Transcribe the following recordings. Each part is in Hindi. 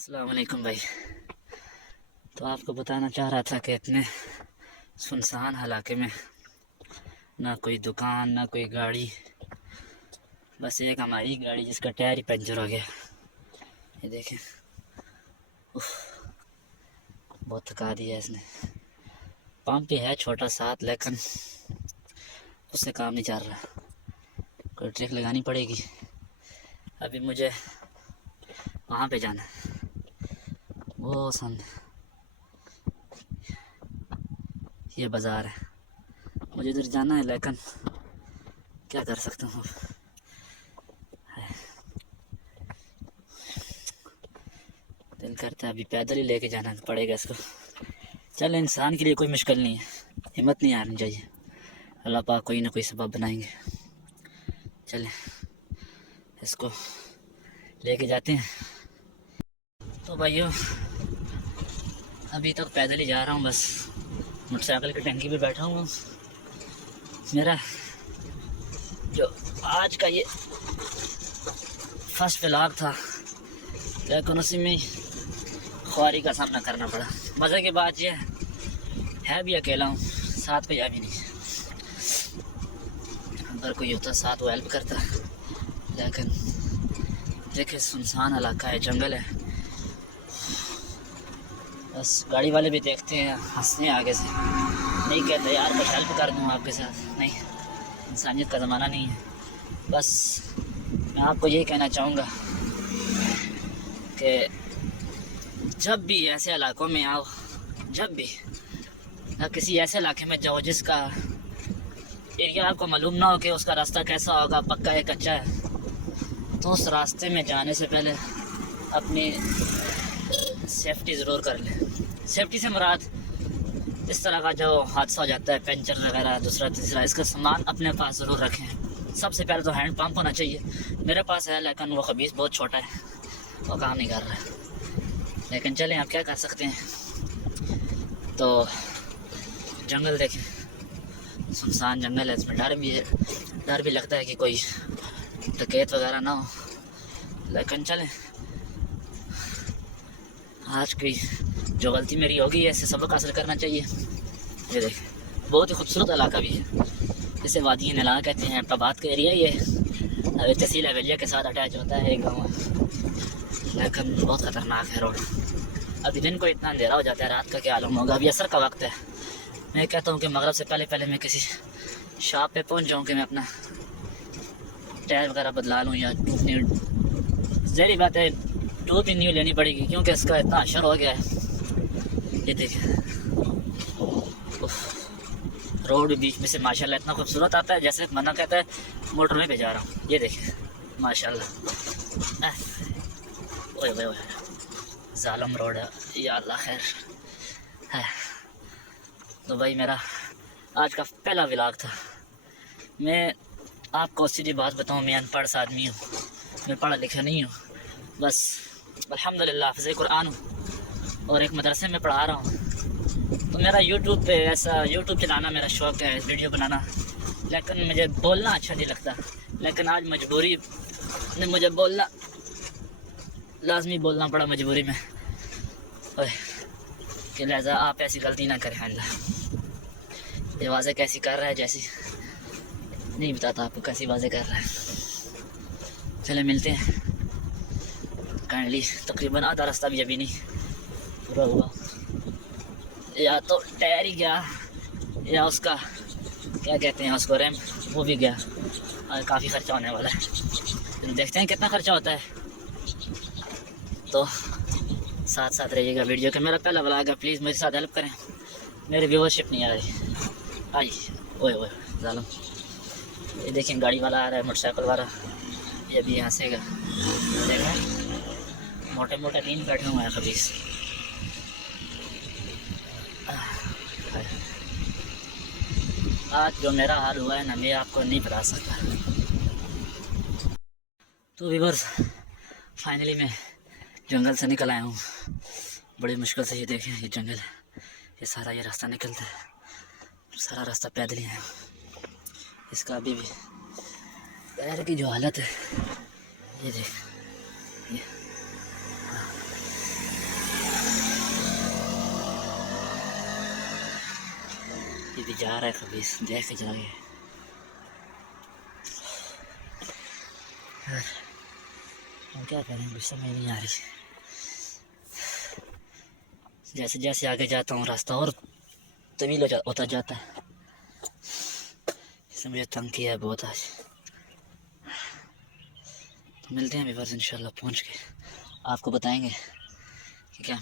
अस्सलाम वालेकुम भाई। तो आपको बताना चाह रहा था कि इतने सुनसान इलाके में ना कोई दुकान ना कोई गाड़ी, बस एक हमारी गाड़ी जिसका टायर ही पंचर हो गया। ये देखें, उफ, बहुत थका दिया इसने। पंप भी है छोटा साथ, लेकिन उससे काम नहीं चल रहा। कोई ट्रिक लगानी पड़ेगी। अभी मुझे वहाँ पे जाना है, वो सामने ये बाज़ार है, मुझे इधर जाना है, लेकिन क्या कर सकता हूँ। दिल करता है अभी पैदल ही लेके जाना पड़ेगा इसको। चल, इंसान के लिए कोई मुश्किल नहीं है, हिम्मत नहीं हारनी चाहिए। अल्लाह पाक कोई ना कोई सबब बनाएंगे। चलें, इसको लेके जाते हैं। तो भाइयों, अभी तक पैदल ही जा रहा हूँ, बस मोटरसाइकिल की टंकी पे बैठा हूँ। मेरा जो आज का ये फर्स्ट व्लॉग था, लेकिन उसी में ख्वारी का सामना करना पड़ा। मज़े की बात यह है भी अकेला हूँ, साथ कोई है भी नहीं। अगर कोई होता साथ वो हेल्प करता, लेकिन देखे सुनसान इलाका है, जंगल है। बस गाड़ी वाले भी देखते हैं, हंसते हैं आगे से, नहीं कहते यार कुछ हेल्प कर दूँ आपके साथ। नहीं, इंसानियत का ज़माना नहीं है। बस मैं आपको यही कहना चाहूँगा कि जब भी ऐसे इलाकों में आओ, जब भी या किसी ऐसे इलाके में जाओ जिसका एरिया आपको मालूम ना हो कि उसका रास्ता कैसा होगा, पक्का है कच्चा है, तो उस रास्ते में जाने से पहले अपनी सेफ्टी ज़रूर कर लें। सेफ्टी से मुराद इस तरह का जो हादसा हो जाता है, पंचर वगैरह, दूसरा तीसरा, इसका सामान अपने पास ज़रूर रखें। सबसे पहले तो हैंड पंप होना चाहिए। मेरे पास है, लेकिन वो खबीस बहुत छोटा है, वो काम नहीं कर रहा है। लेकिन चलें, आप क्या कर सकते हैं। तो जंगल देखें, सुनसान जंगल है, इसमें डर भी लगता है कि कोई डकैत वगैरह ना हो। लेकिन चलें, आज की जो गलती मेरी होगी है, इससे सबक हासिल करना चाहिए। ये देखें, बहुत ही खूबसूरत इलाका भी है, इसे वादी नला कहते हैं। प्रभात का एरिया ये तहसील अवेलिया के साथ अटैच होता है एक गाँव, लेकिन बहुत ख़तरनाक है रोड। अभी दिन को इतना अंधेरा हो जाता है, रात का क्या आलम होगा। अभी असर का वक्त है। मैं कहता हूँ कि मगरब से पहले पहले मैं किसी शॉप पे पहुँच जाऊँ कि मैं अपना टायर वगैरह बदला लूँ, या ट्यूब न्यू, ज़हरी बात है ट्यूब भी न्यू लेनी पड़ेगी, क्योंकि इसका इतना असर हो गया है। ये देखिए, रोड बीच में से माशाल्लाह इतना खूबसूरत आता है, जैसे मना कहता है मोटरवे पे जा रहा हूँ। ये देखिए माशाल्लाह, ओए ओए ओए, जालम रोड है, या अल्लाह खैर है। तो भाई, मेरा आज का पहला व्लॉग था। मैं आपको सीधी बात बताऊँ, मैं अनपढ़ सा आदमी हूँ, मैं पढ़ा लिखा नहीं हूँ। बस अल्हम्दुलिल्लाह हाफ़िज़ कुरान हूँ और एक मदरसे में पढ़ा रहा हूँ। तो मेरा यूट्यूब पे ऐसा यूट्यूब चलाना मेरा शौक़ है, वीडियो बनाना, लेकिन मुझे बोलना अच्छा नहीं लगता। लेकिन आज मजबूरी ने मुझे बोलना, लाजमी बोलना पड़ा मजबूरी में, कि लिहाजा आप ऐसी गलती ना करें। अल्लाह ये वाज़े कैसी कर रहा है, जैसी नहीं बताता आपको कैसी वाज़े कर रहा है। चले मिलते हैं। काइंडली तकरीबन आधा रास्ता भी अभी नहीं पूरा हुआ, या तो टायर ही गया, या उसका क्या कहते हैं उसको, रैम, वो भी गया। और काफ़ी ख़र्चा होने वाला है, तो देखते हैं कितना ख़र्चा होता है। तो साथ साथ रहिएगा वीडियो के। मेरा पहला व्लॉग है, प्लीज़ मेरे साथ हेल्प करें, मेरी व्यूअरशिप नहीं आ रही। आई ओए ओए जालम, ये देखिए गाड़ी वाला आ रहा है, मोटरसाइकिल वाला, ये भी यहाँ से देखा, मोटे मोटे तीन बैठे हुए हैं खबीस। आज जो मेरा हाल हुआ है ना, मैं आपको नहीं बता सकता। तो व्यूअर्स, फाइनली मैं जंगल से निकल आया हूँ, बड़ी मुश्किल से। ये देखें, ये जंगल है, ये सारा ये रास्ता निकलता है, सारा रास्ता पैदल ही आया हूँ। इसका अभी भी पैर की जो हालत है, ये देख, ये कभी जा रहा है कभी देख के जाए। हम क्या करें कुछ समझ नहीं आ रही। जैसे जैसे आगे जाता हूँ रास्ता और तवील होता जाता है। इसने मुझे तंग किया है बहुत आज। तो मिलते हैं व्यूअर्स इंशाल्लाह पहुँच के आपको बताएंगे कि क्या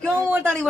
क्यों बोलता नहीं।